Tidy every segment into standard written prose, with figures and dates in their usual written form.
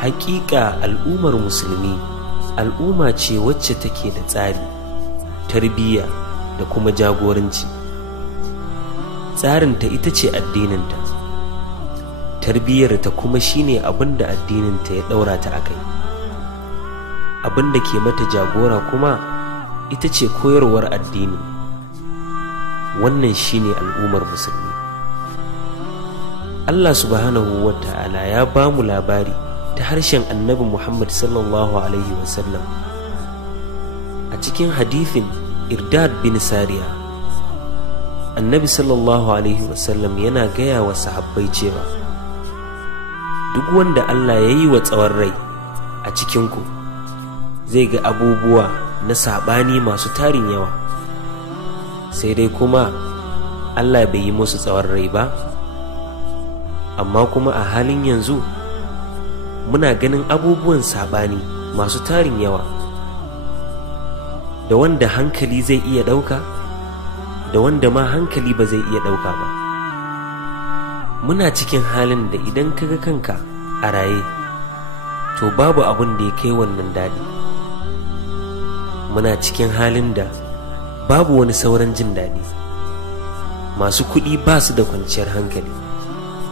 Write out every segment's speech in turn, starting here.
Hakika al'ummar musulmi al'umma ce wacce take da tsari, tarbiyya da kuma jagoranci. Tsarinta ita ce addininta, tarbiyyarta kuma shine abinda addininta ya daura ta akai. Abinda ke mata jagora kuma ita ce koyarwar addini. Wannan shine al'ummar musulmi. Allah subhanahu wata'ala ya ba mu labari ta harshen annabi Muhammad sallallahu alaihi wasallam a cikin hadithin Irdad bin Sariya. Annabi sallallahu alaihi wasallam yana gaya wa sahabbai cewa duk wanda Allah ya yi wa tsawon rai a cikinku zai ga abubuwa na saɓani masu tarin yawa, sai dai kuma Allah bai yi musu tsawon rai ba. Amma kuma a halin yanzu muna ganin abubuwan saɓani masu tarin yawa, da wanda hankali zai iya ɗauka da wanda ma hankali ba zai iya ɗauka ba. Muna cikin halin da idan kaga kanka a raye to babu abin da ya kai wannan daɗi. Muna cikin halin da babu wani sauran jin daɗi. Masu kuɗi ba su da kwanciyar hankali,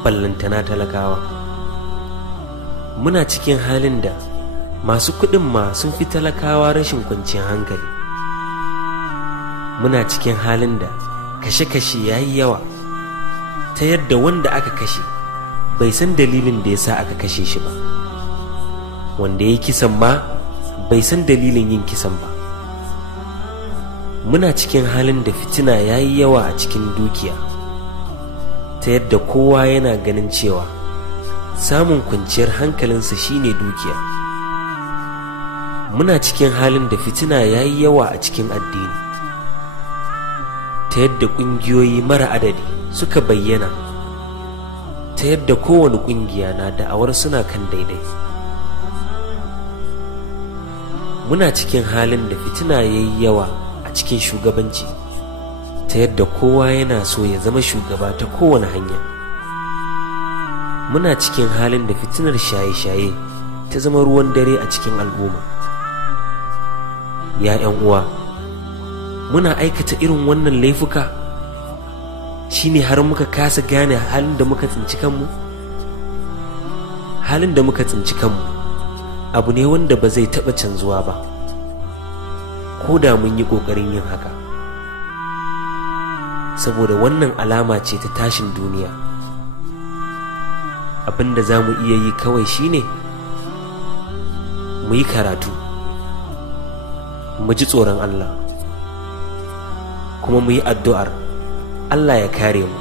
ballantana talakawa. Muna cikin halin da masu kuɗin ma sun fi talakawa rashin kwanciyar hankali. Muna cikin halin da kashe-kashe ya yi yawa, ta yadda wanda aka kashe bai san dalilin da ya sa aka kashe shi ba, wanda ya kisan ma bai san dalilin yin kisan ba. Muna cikin halin da fitina ya yi yawa a cikin dukiya, ta yadda kowa yana ganin cewa samun kwanciyar hankalinsa shine dukiya. Muna cikin halin da fitina ya yi yawa a cikin addini, ta yadda ƙungiyoyi mara adadi suka bayyana, ta yadda kowane ƙungiya na da'awar suna kan daidai. Muna cikin halin da fitina ya yi yawa a cikin shugabanci, ta yadda kowa yana so ya zama shugaba ta kowane hanya. Muna cikin halin da fitinar shaye-shaye ta zama ruwan dare a cikin al'umma. Ya 'yan uwa, muna aikata irin wannan laifuka shine har muka kasa gane halin da muka tsinci kanmu. Halin da muka tsinci kanmu abu ne wanda ba zai taɓa canzuwa ba, ko da mun yi ƙoƙarin yin haka, saboda wannan alama ce ta tashin duniya. Abinda za mu iya yi kawai shine mu yi karatu, mu ji tsoron Allah, kuma mu yi addu'ar Allah ya kare mu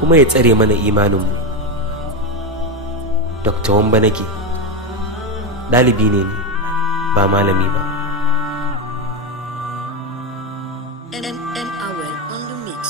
kuma ya tsare mana imaninmu. Dr. Wamba nake, ɗalibi ne ni, ba malami ba. And on the mix.